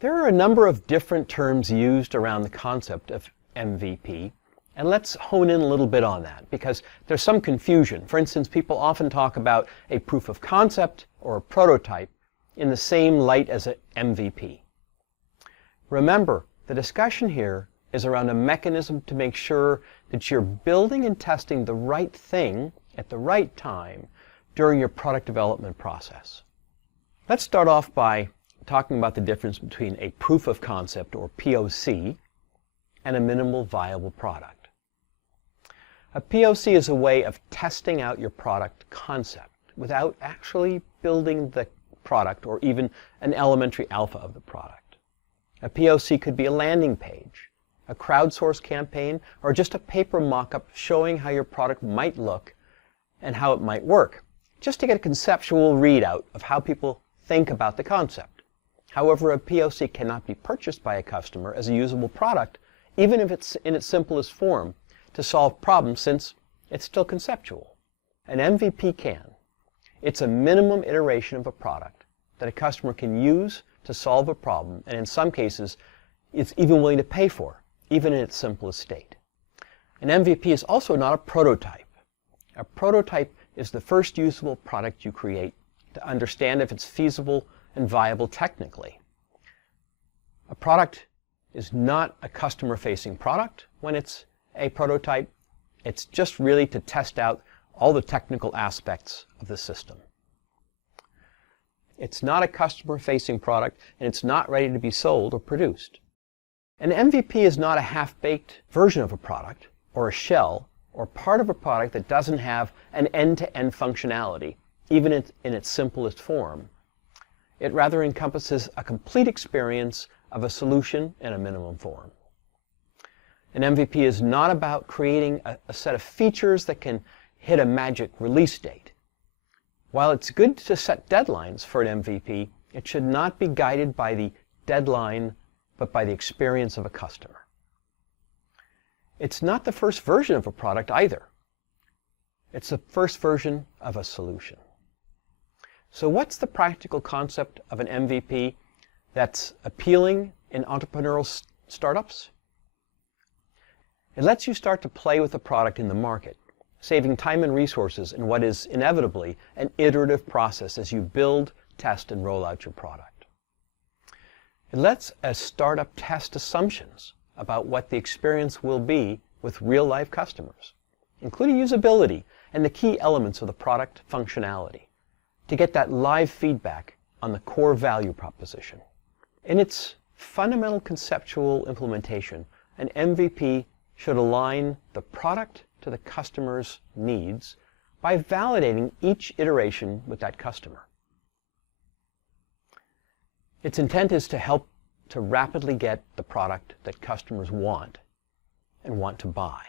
There are a number of different terms used around the concept of MVP, and let's hone in a little bit on that because there's some confusion. For instance, people often talk about a proof of concept or a prototype in the same light as an MVP. Remember, the discussion here is around a mechanism to make sure that you're building and testing the right thing at the right time during your product development process. Let's start off by talking about the difference between a proof of concept, or POC, and a minimal viable product. A POC is a way of testing out your product concept without actually building the product or even an elementary alpha of the product. A POC could be a landing page, a crowdsourced campaign, or just a paper mock-up showing how your product might look and how it might work, just to get a conceptual readout of how people think about the concept. However, a POC cannot be purchased by a customer as a usable product, even if it's in its simplest form, to solve problems since it's still conceptual. An MVP can. It's a minimum iteration of a product that a customer can use to solve a problem, and in some cases, it's even willing to pay for, even in its simplest state. An MVP is also not a prototype. A prototype is the first usable product you create to understand if it's feasible and viable technically. A product is not a customer-facing product when it's a prototype. It's just really to test out all the technical aspects of the system. It's not a customer-facing product, and it's not ready to be sold or produced. An MVP is not a half-baked version of a product, or a shell, or part of a product that doesn't have an end-to-end functionality, even in its simplest form. It rather encompasses a complete experience of a solution in a minimum form. An MVP is not about creating a set of features that can hit a magic release date. While it's good to set deadlines for an MVP, it should not be guided by the deadline, but by the experience of a customer. It's not the first version of a product either. It's the first version of a solution. So what's the practical concept of an MVP that's appealing in entrepreneurial startups? It lets you start to play with the product in the market, saving time and resources in what is inevitably an iterative process as you build, test, and roll out your product. It lets a startup test assumptions about what the experience will be with real-life customers, including usability and the key elements of the product functionality, to get that live feedback on the core value proposition. In its fundamental conceptual implementation, an MVP should align the product to the customer's needs by validating each iteration with that customer. Its intent is to help to rapidly get the product that customers want and want to buy.